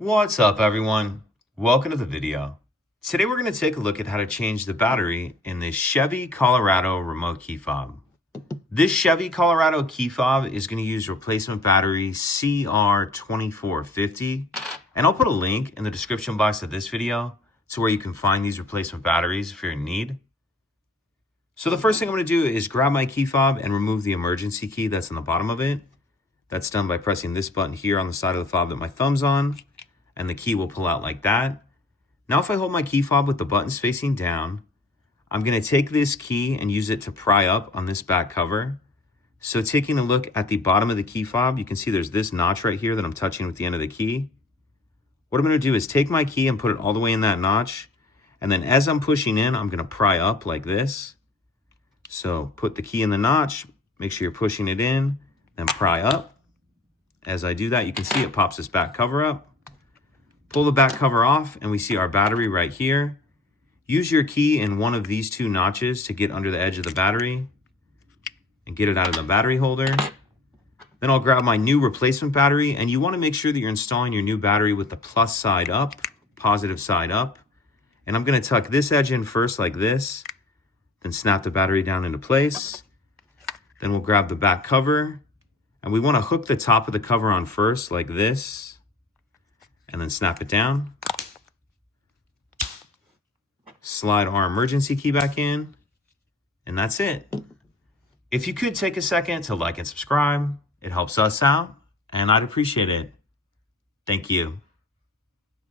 What's up, everyone? Welcome to the video. Today we're going to take a look at how to change the battery in this Chevy Colorado remote key fob. This Chevy Colorado key fob is going to use replacement battery CR2450, and I'll put a link in the description box of this video to where you can find these replacement batteries if you're in need. So the first thing I'm going to do is grab my key fob and remove the emergency key that's on the bottom of it. That's done by pressing this button here on the side of the fob that my thumb's on, and the key will pull out like that. Now if I hold my key fob with the buttons facing down, I'm going to take this key and use it to pry up on this back cover. So taking a look at the bottom of the key fob, you can see there's this notch right here that I'm touching with the end of the key. What I'm going to do is take my key and put it all the way in that notch, and then as I'm pushing in, I'm going to pry up like this. So put the key in the notch, make sure you're pushing it in, then pry up. As I do that, you can see it pops this back cover up. Pull the back cover off and we see our battery right here. Use your key in one of these two notches to get under the edge of the battery and get it out of the battery holder. Then I'll grab my new replacement battery, and you want to make sure that you're installing your new battery with the plus side up, positive side up. And I'm going to tuck this edge in first like this, then snap the battery down into place. Then we'll grab the back cover, and we want to hook the top of the cover on first like this, and then snap it down. Slide our emergency key back in, and that's it. If you could take a second to like and subscribe, it helps us out, and I'd appreciate it. Thank you.